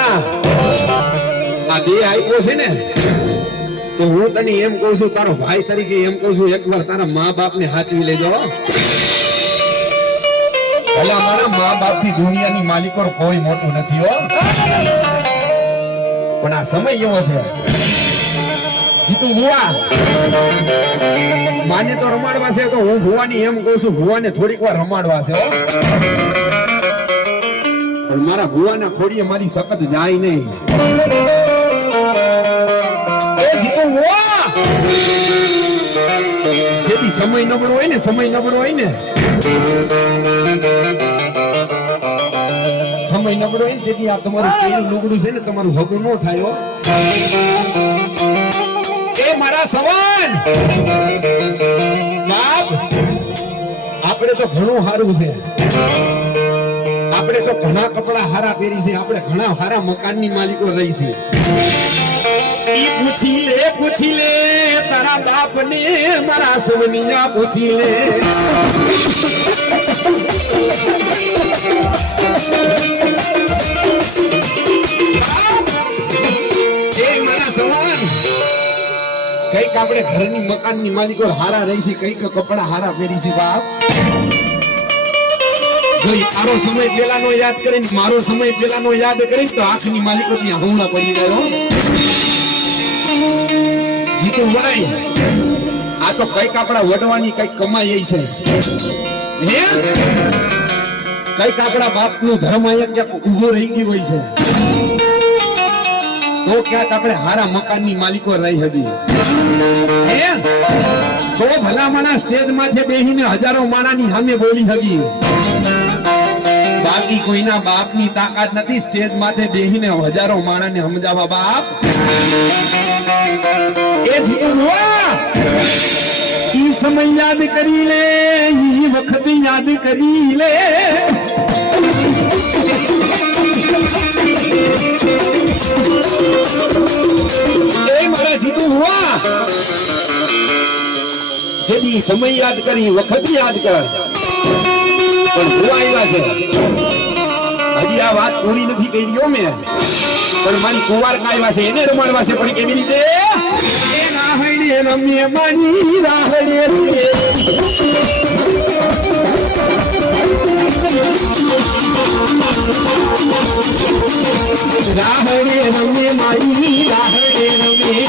આ દે આપ્યો છે ને તો હું તને એમ કહું છું, તારો ભાઈ તરીકે એમ કહું છું, એકવાર તારા મા બાપ ને સાચવી લેજો. ભલા મારા મા બાપ થી દુનિયાની માલિકો કોઈ મોટું નથી હો, પણ આ સમય એવો છે. જીતું ભુવા માને તો રમાડવા છે, તો હું ભુવાની એમ કહું છું, ભુવાને થોડીક વાર રમાડવા છે હો. પણ મારા ભુવાના ખોડીએ મારી સખત જાય નહીં. જેથી સમય નબળો હોય ને, સમય નબળો હોય ને, સમય નબળો હોય ને, તેથી આ તમારું પેલું લુગડું છે ને, તમારું ભગું ન થાય હો. એ મારા સવાન બાપ, આપણે તો ઘણું સારું છે, આપણે તો ઘણા કપડા હારા પહેરી છે, આપણે ઘણા હારા મકાનની માલિકો રહી છે. પૂછી લે તારા બાપ ને, મારા સવનિયા પૂછી લે. એ મારા સવાન, કઈક આપણે ઘરની મકાનની માલિકો હારા રહી છે, કઈક કપડા હારા પહેરી છે બાપ. જો તારો સમય પેલાનો યાદ કરીને, મારો સમય પેલાનો યાદ કરીને, તો આંખની માલિકો ત્યાં હમણાં પડી ગયો. જીતું વડાઈ આ તો કઈક આપણા વડવાની કઈક કમાઈ છે, કઈક આપણા બાપ નું ધર્મ અહીંયા ક્યાંક ઉભો રહી ગયું હોય છે, તો ક્યાંક આપણે હારા મકાનની માલિકો રહી હતી. તો ભલા માણસ સ્ટેજ માંથી બેસીને હજારો માણાની સામે બોલી હતી. બાકી કોઈના બાપની તાકાત નથી સ્ટેજ માથે બેસીને હજારો માણાને સમજાવવા. બાપ એ ઈ સમય યાદ કરી લે, ઈ વખત યાદ કરી લે. એ મારા જીતું હુઆ, જેથી સમય યાદ કરી, વખત યાદ કર. પણ હુઆ એવા છે, હજી આ વાત પૂરી નથી કરી મેં, પણ મારી કુંવાર કાયવા છે, એને રમાડવા છે. પણ કેવી રીતે? રમીએ મારી રાહડે રમીએ, રાહડે રમીએ મારી રાહડે રમીએ.